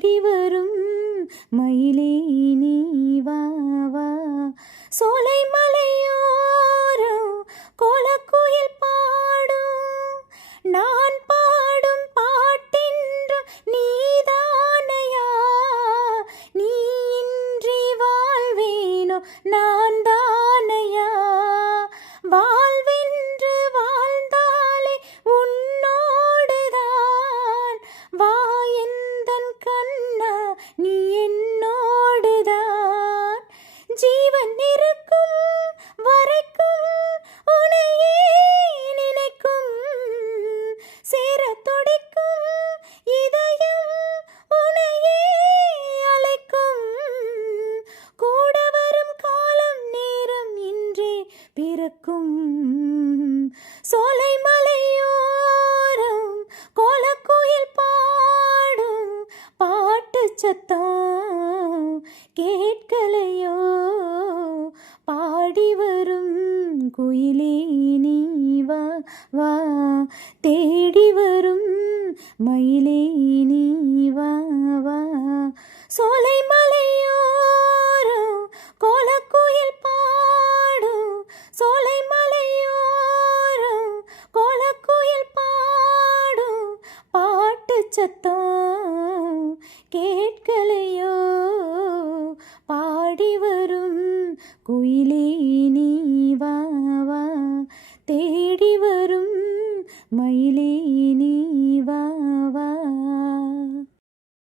தேடி வரும் மயிலே நீ வா வா. சோலை மலையோரம் கோலக்குயில் பாடும், நான் பாடும் பாட்டென்றும் நீதானையா. நீ இன்றி வாழ்வேனோ நான் தானையா. வாழ்வென்று வாழ்ந்தாலே உன்னோடுதான், வா எந்தன் கண்ணா நீ என்னோடுதான். ஜீவன் இருக்கும் வரைக்கும் உனையே நினைக்கும், சேர துடிக்கும் இதயம் உனையே அழைக்கும். கூட வரும் காலம் நேரம் இன்றே பிறக்கும். சோலை மலையோரம் கோலக்குயில் பாடும், பாட்டு சத்தம் கேட்கலையோ. பாடி வரும் குயிலே நீ வா வா. தேடி வரும் மயிலே நீ வா வா. சோலை மலையோரம் கோலக்குயில் பாடும், சோலை மலையோரம் கோலக்குயில் பாடும், பாட்டு சத்தம் கேட்கலையோ. பாடி வரும் குயிலே நீ வா வா. தேடி